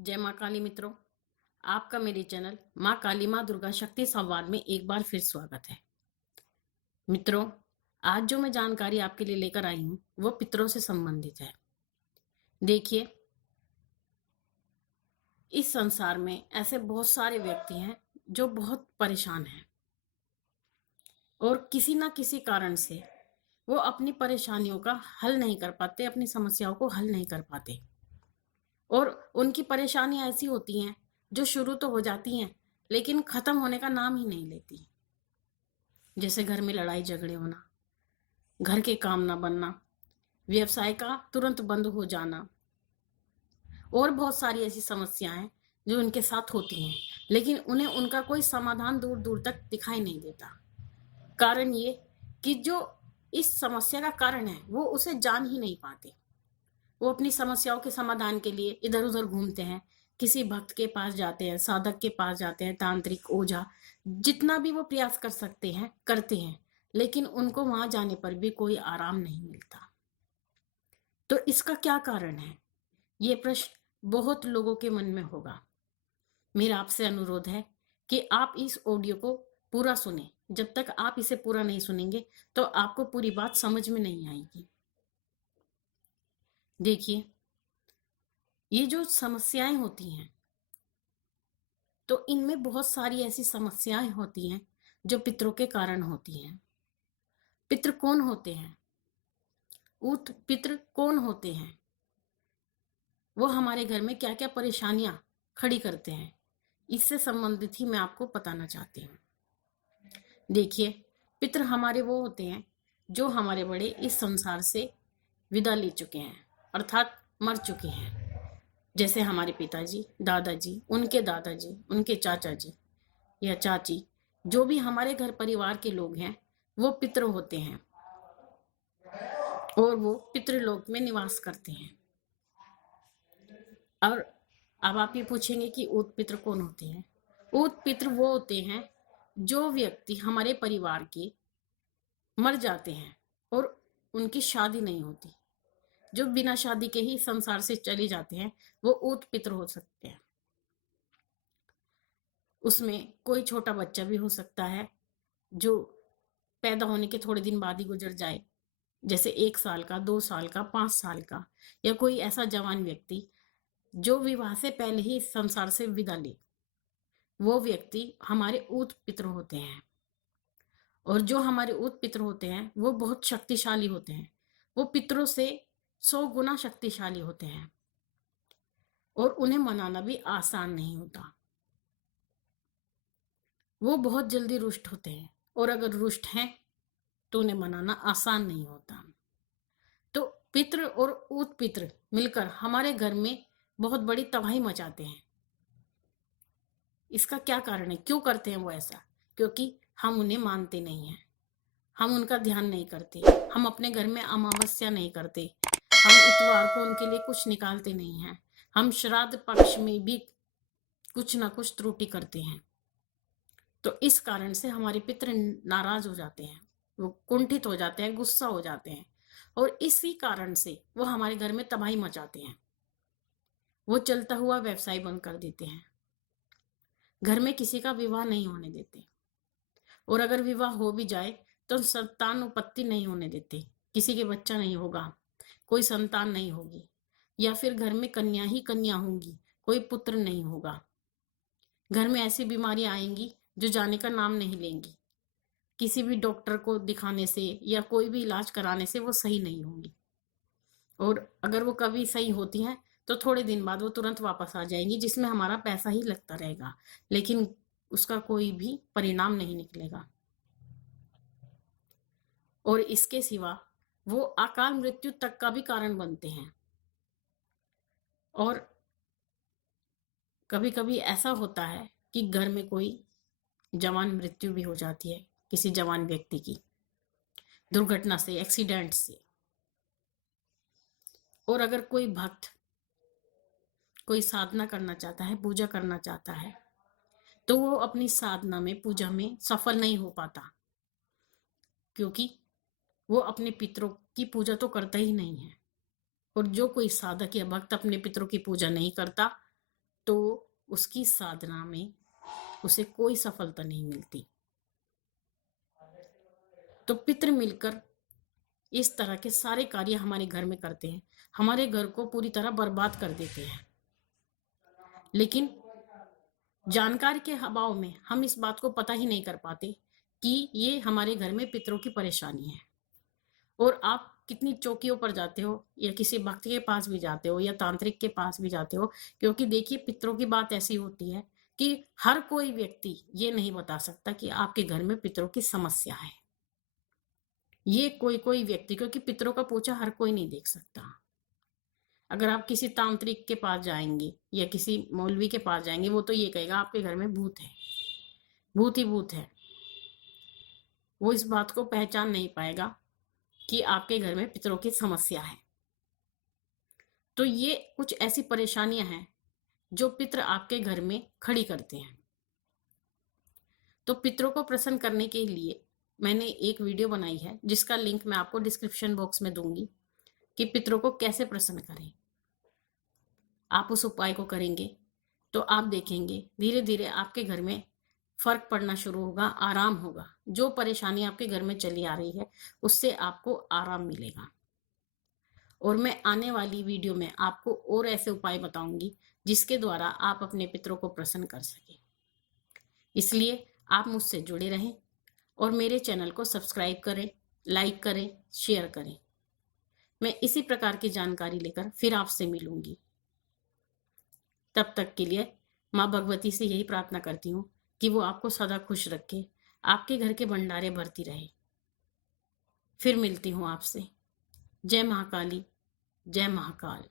जय माँ काली मित्रों, आपका मेरे चैनल माँ काली माँ दुर्गा शक्ति संवाद में एक बार फिर स्वागत है। मित्रों, आज जो मैं जानकारी आपके लिए लेकर आई हूँ वो पितरों से संबंधित है। देखिए, इस संसार में ऐसे बहुत सारे व्यक्ति हैं जो बहुत परेशान हैं और किसी ना किसी कारण से वो अपनी परेशानियों का हल नहीं कर पाते, अपनी समस्याओं को हल नहीं कर पाते और उनकी परेशानियां ऐसी होती हैं जो शुरू तो हो जाती हैं लेकिन खत्म होने का नाम ही नहीं लेती। जैसे घर में लड़ाई झगड़े होना, घर के काम ना बनना, व्यवसाय का तुरंत बंद हो जाना और बहुत सारी ऐसी समस्याएं जो उनके साथ होती हैं, लेकिन उन्हें उनका कोई समाधान दूर दूर तक दिखाई नहीं देता। कारण ये कि जो इस समस्या का कारण है वो उसे जान ही नहीं पाते। वो अपनी समस्याओं के समाधान के लिए इधर उधर घूमते हैं, किसी भक्त के पास जाते हैं, साधक के पास जाते हैं, तांत्रिक, ओझा, जितना भी वो प्रयास कर सकते हैं करते हैं, लेकिन उनको वहां जाने पर भी कोई आराम नहीं मिलता। तो इसका क्या कारण है? ये प्रश्न बहुत लोगों के मन में होगा। मेरा आपसे अनुरोध है कि आप इस ऑडियो को पूरा सुने। जब तक आप इसे पूरा नहीं सुनेंगे तो आपको पूरी बात समझ में नहीं आएगी। देखिए, ये जो समस्याएं होती हैं तो इनमें बहुत सारी ऐसी समस्याएं होती हैं जो पितरों के कारण होती हैं। पितृ कौन होते हैं? उत पितृ कौन होते हैं? वो हमारे घर में क्या क्या परेशानियां खड़ी करते हैं, इससे संबंधित ही मैं आपको बताना चाहती हूँ। देखिए, पितृ हमारे वो होते हैं जो हमारे बड़े इस संसार से विदा ले चुके हैं, अर्थात मर चुके हैं। जैसे हमारे पिताजी, दादाजी, उनके दादाजी, उनके चाचा जी या चाची, जो भी हमारे घर परिवार के लोग हैं वो पितृ होते हैं और वो पितृलोक में निवास करते हैं। और अब आप ये पूछेंगे कि ऊत पितृ कौन होते हैं? ऊत पितृ वो होते हैं जो व्यक्ति हमारे परिवार के मर जाते हैं और उनकी शादी नहीं होती, जो बिना शादी के ही संसार से चले जाते हैं, वो ऊत पितृ हो सकते हैं। उसमें कोई छोटा बच्चा भी हो सकता है जो पैदा होने के थोड़े दिन बाद ही गुजर जाए, जैसे 1 साल का, 2 साल का, 5 साल का, या कोई ऐसा जवान व्यक्ति जो विवाह से पहले ही इस संसार से विदा ले, वो व्यक्ति हमारे ऊत पितृ होते हैं। और जो हमारे ऊत पितृ होते हैं वो बहुत शक्तिशाली होते हैं। वो पितरों से 100 गुना शक्तिशाली होते हैं और उन्हें मनाना भी आसान नहीं होता। वो बहुत जल्दी रुष्ट होते हैं और अगर रुष्ट हैं तो उन्हें मनाना आसान नहीं होता। तो पितृ और ऊत पितृ मिलकर हमारे घर में बहुत बड़ी तबाही मचाते हैं। इसका क्या कारण है? क्यों करते हैं वो ऐसा? क्योंकि हम उन्हें मानते नहीं हैं, हम उनका ध्यान नहीं करते, हम अपने घर में अमावस्या नहीं करते, हम इतवार को उनके लिए कुछ निकालते नहीं हैं, हम श्राद्ध पक्ष में भी कुछ ना कुछ त्रुटि करते हैं। तो इस कारण से हमारे पितृ नाराज हो जाते हैं, वो कुंठित हो जाते हैं, गुस्सा हो जाते हैं और इसी कारण से वो हमारे घर में तबाही मचाते हैं। वो चलता हुआ व्यवसाय बंद कर देते हैं, घर में किसी का विवाह नहीं होने देते और अगर विवाह हो भी जाए तो संतान उत्पत्ति नहीं होने देते, किसी के बच्चा नहीं होगा, कोई संतान नहीं होगी, या फिर घर में कन्या ही कन्या होंगी, कोई पुत्र नहीं होगा। घर में ऐसी बीमारियां आएंगी जो जाने का नाम नहीं लेंगी, किसी भी डॉक्टर को दिखाने से या कोई भी इलाज कराने से वो सही नहीं होंगी और अगर वो कभी सही होती हैं तो थोड़े दिन बाद वो तुरंत वापस आ जाएंगी, जिसमें हमारा पैसा ही लगता रहेगा लेकिन उसका कोई भी परिणाम नहीं निकलेगा। और इसके सिवा वो अकाल मृत्यु तक का भी कारण बनते हैं। और कभी कभी ऐसा होता है कि घर में कोई जवान मृत्यु भी हो जाती है, किसी जवान व्यक्ति की दुर्घटना से, एक्सीडेंट से। और अगर कोई भक्त कोई साधना करना चाहता है, पूजा करना चाहता है, तो वो अपनी साधना में, पूजा में सफल नहीं हो पाता, क्योंकि वो अपने पितरों की पूजा तो करता ही नहीं है। और जो कोई साधक या भक्त अपने पितरों की पूजा नहीं करता तो उसकी साधना में उसे कोई सफलता नहीं मिलती। तो पितृ मिलकर इस तरह के सारे कार्य हमारे घर में करते हैं, हमारे घर को पूरी तरह बर्बाद कर देते हैं। लेकिन जानकारी के अभाव में हम इस बात को पता ही नहीं कर पाते कि ये हमारे घर में पितरों की परेशानी है। और आप कितनी चौकियों पर जाते हो या किसी भक्त के पास भी जाते हो या तांत्रिक के पास भी जाते हो, क्योंकि देखिए पितरों की बात ऐसी होती है कि हर कोई व्यक्ति ये नहीं बता सकता कि आपके घर में पितरों की समस्या है। ये कोई कोई व्यक्ति, क्योंकि पितरों का पोछा हर कोई नहीं देख सकता। अगर आप किसी तांत्रिक के पास जाएंगे या किसी मौलवी के पास जाएंगे, वो तो ये कहेगा आपके घर में भूत है, भूत ही भूत है। वो इस बात को पहचान नहीं पाएगा कि आपके घर में पितरों की समस्या है। तो ये कुछ ऐसी परेशानियां हैं जो पितर आपके घर में खड़ी करते हैं। तो पितरों को प्रसन्न करने के लिए मैंने एक वीडियो बनाई है, जिसका लिंक मैं आपको डिस्क्रिप्शन बॉक्स में दूंगी, कि पितरों को कैसे प्रसन्न करें। आप उस उपाय को करेंगे तो आप देखेंगे धीरे धीरे आपके घर में फर्क पड़ना शुरू होगा, आराम होगा। जो परेशानी आपके घर में चली आ रही है उससे आपको आराम मिलेगा। और मैं आने वाली वीडियो में आपको और ऐसे उपाय बताऊंगी जिसके द्वारा आप अपने पितरों को प्रसन्न कर सकें। इसलिए आप मुझसे जुड़े रहें और मेरे चैनल को सब्सक्राइब करें, लाइक करें, शेयर करें। मैं इसी प्रकार की जानकारी लेकर फिर आपसे मिलूंगी। तब तक के लिए माँ भगवती से यही प्रार्थना करती हूँ कि वो आपको सदा खुश रखे, आपके घर के भंडारे भरती रहे। फिर मिलती हूँ आपसे। जय महाकाली, जय महाकाल।